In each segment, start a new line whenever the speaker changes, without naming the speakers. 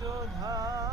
Jodha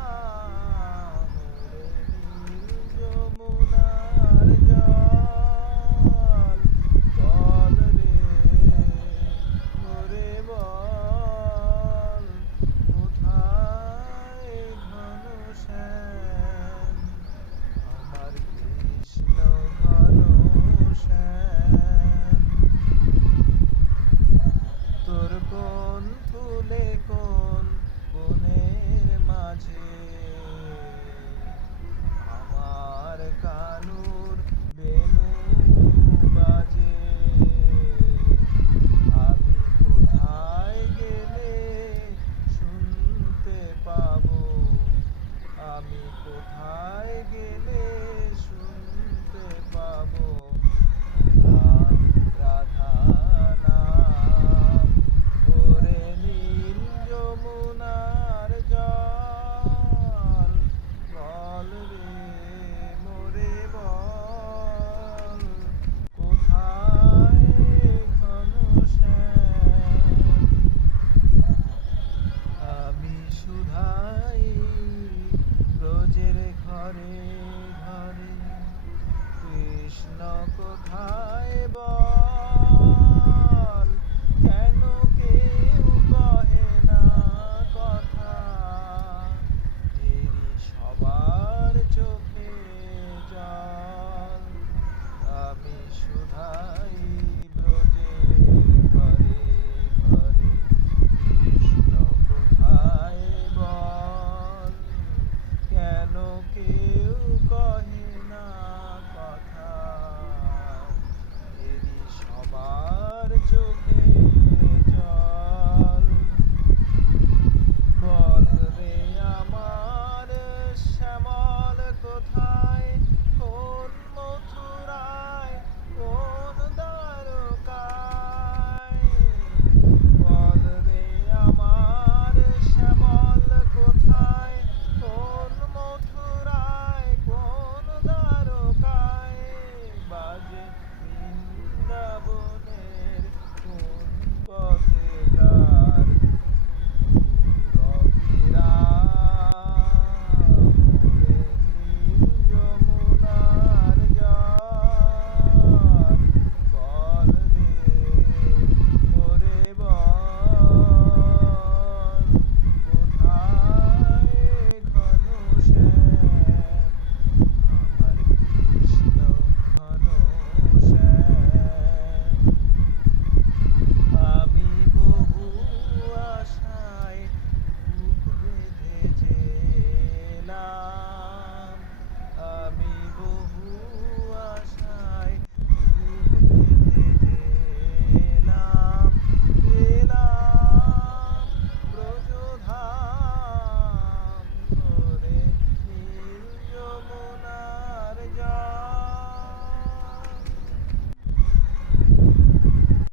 Uh...